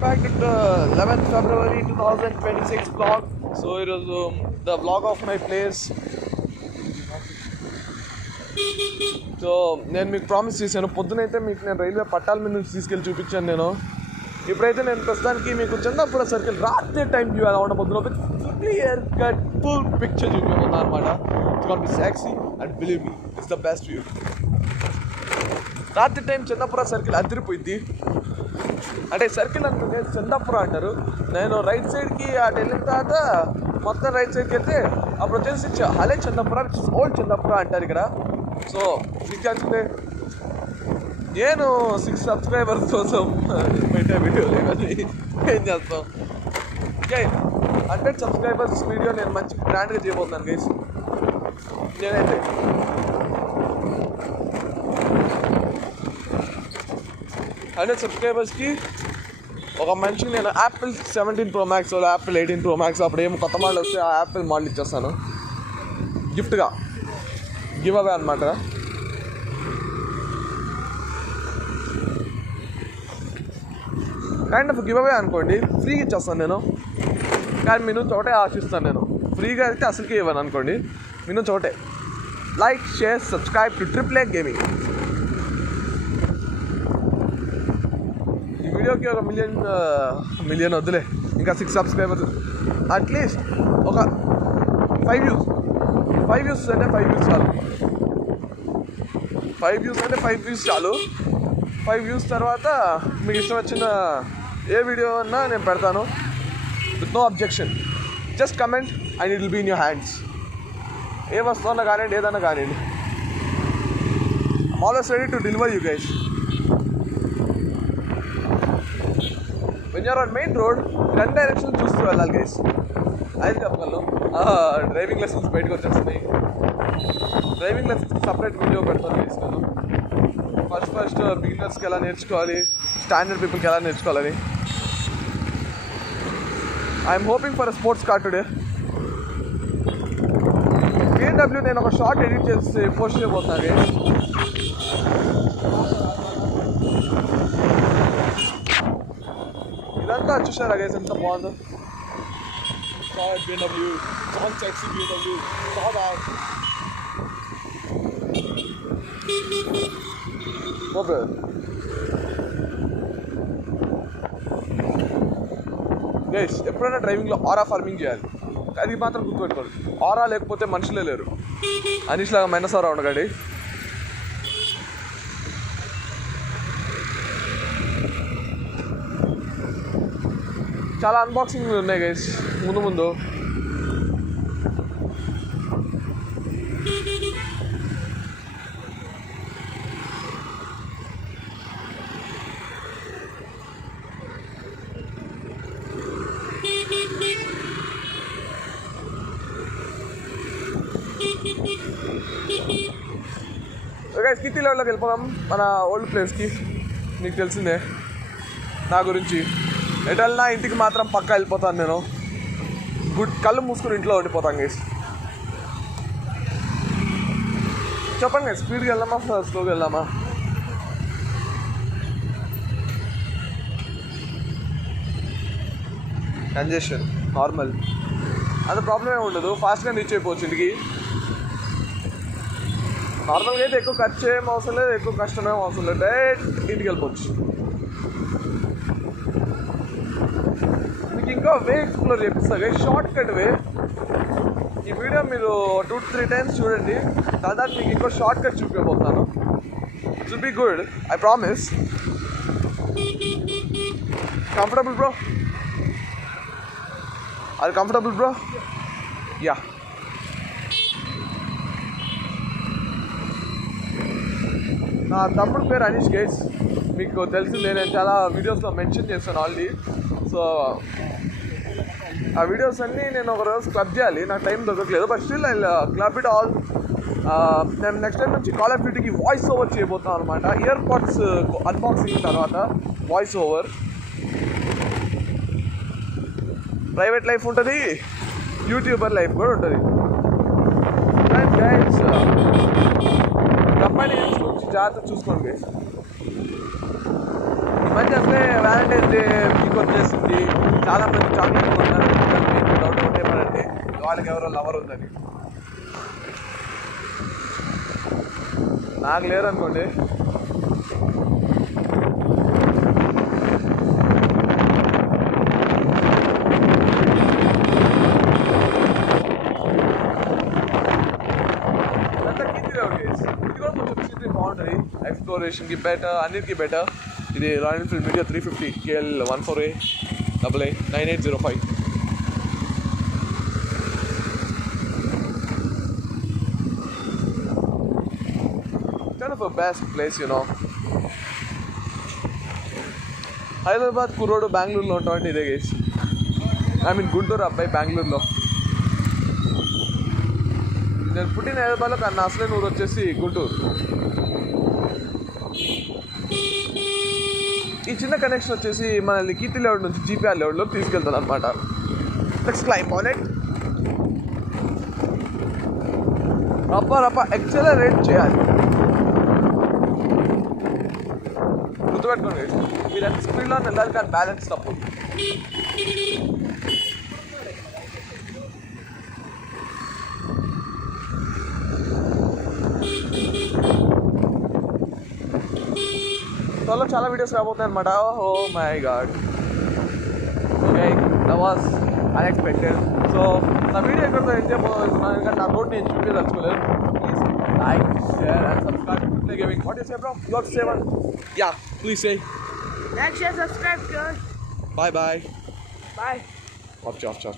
Back to the 11th February 2026 vlog. So it was the vlog of my place. So నేను మీకు ప్రామిస్ చేశాను, పొద్దునైతే మీకు నేను రైల్వే పట్టాల మీద నుంచి తీసుకెళ్ళి చూపించాను. ఇప్పుడైతే నేను ప్రస్తుతానికి మీకు చందాపుర సర్కిల్ రాత్రి టైం వ్యూ ఎలా ఉన్న పొద్దున క్లియర్ కట్ ఫుల్ పిక్చర్ చూపించబోతున్నాను అనమాట. It's gonna B sexy and believe me it's the best view. రాత్రి టైం చందాపుర సర్కిల్ అదిరిపోయింది. అంటే సర్కిల్ అంటే చందాపుర అంటారు. నేను రైట్ సైడ్కి అటు వెళ్ళిన తర్వాత మొత్తం రైట్ సైడ్కి వెళ్తే అప్పుడు వచ్చేసి హలే Chandapura which is old Chandapura అంటారు ఇక్కడ. సో మీకు తెలిసిందే నేను 6 సబ్స్క్రైబర్స్ కోసం పెట్టే వీడియోలే కానీ ఏం చేస్తాం. ఓకే 100 సబ్స్క్రైబర్స్ వీడియో నేను మంచి గ్రాండ్గా చేయబోతున్నాను గైస్. నేనైతే 100 సబ్స్క్రైబర్స్కి ఒక మనిషికి నేను యాపిల్ 17 Pro Max Apple 18 Pro Max అప్పుడు ఏమో కొత్త మోడల్ వస్తే ఆ యాపిల్ మోడల్ ఇచ్చేస్తాను గిఫ్ట్గా, గివ్ అవే అనమాట. కైండ్ ఆఫ్ గివ్ అవే అనుకోండి, ఫ్రీగా ఇచ్చేస్తాను నేను. కానీ మీ నుంచి ఒకటే ఆశిస్తాను, నేను ఫ్రీగా అయితే అసలుకి ఇవ్వను అనుకోండి. మీ నుంచి ఒకటే like, share, subscribe to triple A gaming. ఈ వీడియోకి ఒక మిలియన్ వద్దులే, ఇంకా 6 సబ్స్క్రైబర్స్ అట్లీస్ట్ ఒక 5 వ్యూస్ అంటే 5 వ్యూస్ చాలు. 5 వ్యూస్ అంటే 5 వ్యూస్ చాలు. 5 వ్యూస్ తర్వాత మీకు ఇష్టం వచ్చిన ఏ వీడియో అన్నా నేను పెడతాను with no objection. Just comment and it will be in your hands. ఏ వస్తువున్నా కానివ్వండి, ఏదన్నా కానివ్వండి, I'm always ready to deliver you guys. When you're on main road 2 direction చూస్తూ వెళ్ళాలి గైస్. అయితే చెప్పగలను. డ్రైవింగ్ లెసన్స్ బయటకు వచ్చేస్తున్నాయి. డ్రైవింగ్ లెసన్స్ సపరేట్ వీడియో పెడతాను గైస్. నేను ఫస్ట్ బిగినర్స్కి ఎలా నేర్చుకోవాలి, స్టాండర్డ్ పీపుల్కి ఎలా నేర్చుకోవాలని. I'm hoping for a sports car today. BMW నేను ఒక షార్ట్ ఎడిట్ చేసి పోస్ట్ చేయబోతున్నాను. ఇదంతా చూసారా గైస్ ఎంత బాగుందో. BMW, sexy BMW, saw that. Okay. Guys ఎప్పుడైనా డ్రైవింగ్లో ఆరా ఫార్మింగ్ చేయాలి, అది మాత్రం గుర్తుపెట్టుకోండి. ఆరా లేకపోతే మనుషులే లేరు. అనీష్ లాగా మైనసారా ఉండకండి. చాలా అన్బాక్సింగ్ ఉన్నాయి గైస్ ముందు. గైస్ కిత్తి లెవెల్లోకి వెళ్ళిపోదాం, మన ఓల్డ్ ప్లేస్కి. మీకు తెలిసిందే నా గురించి, ఎటల్నా ఇంటికి మాత్రం పక్కా వెళ్ళిపోతాను నేను. కళ్ళు మూసుకుని ఇంట్లో ఉండిపోతాను గైస్. చెప్పండి గైస్, స్పీడ్గా వెళ్దామా స్లోగా వెళ్దామా? కంజెషన్ నార్మల్, అంత ప్రాబ్లం ఏమి ఉండదు. ఫాస్ట్గా రీచ్ అయిపోవచ్చు ఇంటికి. నార్మల్గా అయితే ఎక్కువ ఖర్చు ఏం అవసరం లేదు, ఎక్కువ కష్టం ఏం అవసరం లేదు. డైరెక్ట్ ఇంటికి వెళ్ళిపోవచ్చు. మీకు ఇంకా వే ఎక్స్ప్లోర్ చేపిస్తాగా, షార్ట్ కట్ వే. ఈ వీడియో మీరు 2-3 టైమ్స్ చూడండి, దాదాపు మీకు ఇంకో షార్ట్ కట్ చూపించబోతున్నాను. It will be good, I promise. Comfortable bro? అది కంఫర్టబుల్ బ్రో? యా. నా తమ్ముడు పేరు అనీష్ గైస్, మీకు తెలిసిందే. నేను చాలా వీడియోస్లో మెన్షన్ చేస్తాను ఆల్రెడీ. సో ఆ వీడియోస్ అన్నీ నేను ఒకరోజు క్లబ్ చేయాలి, నాకు టైం దొరకట్లేదు. But still I club it all. నేను నెక్స్ట్ టైం నుంచి కాల్ ఆఫ్ డ్యూటీకి వాయిస్ ఓవర్ చేయబోతున్నాను అనమాట. ఇయర్ పాడ్స్ అన్బాక్సింగ్ తర్వాత వాయిస్ ఓవర్. ప్రైవేట్ లైఫ్ ఉంటుంది, యూట్యూబర్ లైఫ్ కూడా ఉంటుంది. గైస్ కంపెనీ జాగ్రత్త చూసుకోండి గైస్. మంచి అసలే వ్యాలంటైన్స్ డే వీక్ వచ్చేసింది. చాలామంది చాక్లెట్ కొన్నారు. మీకు డౌట్ ఉంటే పడండి వాళ్ళకి ఎవరో లవర్ ఉందని. నాకు లేరు అనుకోండి. బాగుంటుంది ఎక్స్ప్లోరేషన్కి బెటర్, అన్నిటికీ బెటర్. ఇది royal Enfield media 350 KL 14A AA 9805. Kind of a best place, you know. Hyderabad కుర్రోడు బెంగళూరులో ఉంటామంటే ఇదే కేసు. ఐ మీన్ గుంటూరు అబ్బాయి బెంగళూరులో. నేను పుట్టిన హైదరాబాద్లో కానీ అసలే ఊరు వచ్చేసి గుంటూరు. ఈ చిన్న కనెక్షన్ వచ్చేసి మనల్ని కీర్తి లేఅవుట్ నుంచి జీపీఆర్ లేఅవుట్లోకి తీసుకెళ్తుంది అనమాట. Next climb on it. రప్ప ఎక్సలరేట్ చేయాలి. గుర్తుపెట్టుకోండి, మీరు ఎంత స్పీడ్లో వెళ్ళాలి కానీ బ్యాలెన్స్ తప్పదు. త్వరలో చాలా వీడియోస్ రాబోతున్నాయి అనమాట. Oh my god, okay that was unexpected. So నా వీడియో ఎక్కడితో ఎంజాయ్ పోతున్నాను, ఎందుకంటే నా రోడ్ నేను చూపించదలుచుకోలేదు. Please like, share and subscribe to play gaming. What you say bro? You got to say one? Yeah, please say. Like, share, subscribe, guys. Bye. Bye. Off.